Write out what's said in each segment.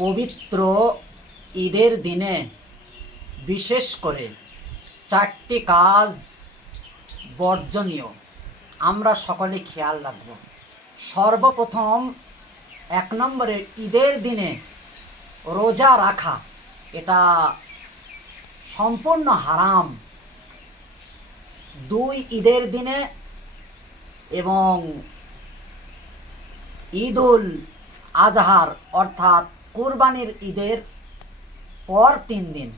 পবিত্র ঈদের দিনে বিশেষ করে চারটি কাজ বর্জনীয়, আমরা সকলে খেয়াল রাখব। সর্বপ্রথম ১ নম্বরে ঈদের দিনে রোজা রাখা, এটা সম্পূর্ণ হারাম। ২ ঈদের দিনে এবং ঈদুল আজহার অর্থাৎ কুরবানির ঈদের পর ৩ দিন,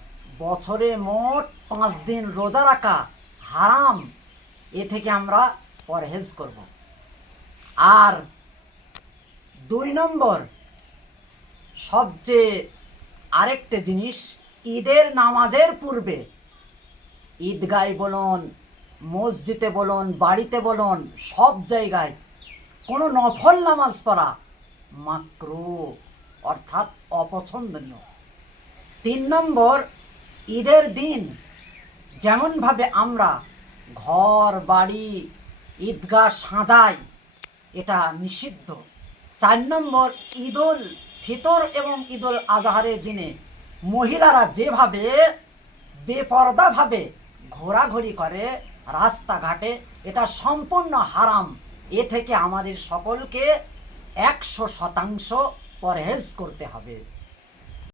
বছরে মোট ৫ দিন রোজা রাখা হারাম। এ থেকে আমরা পরহেজ করব। আর ২ নম্বর সবচেয়ে আরেকটা জিনিস, ঈদের নামাজের পূর্বে ঈদগায় বলুন, মসজিদে বলুন, বাড়িতে বলুন, সব জায়গায় কোনো নফল নামাজ পড়া মাকরুহ অর্থাৎ অপছন্দনীয়। ৩ নম্বর, ঈদের দিন যেমনভাবে আমরা ঘর বাড়ি ঈদগাহ সাজাই, এটা নিষিদ্ধ। ৪ নম্বর, ঈদুল ফিতর এবং ঈদুল আজহারের দিনে মহিলারা যেভাবে বেপরদাভাবে ঘোরাঘুরি করে রাস্তাঘাটে, এটা সম্পূর্ণ হারাম। এ থেকে আমাদের সকলকে ১০০% পরহেজ করতে হবে।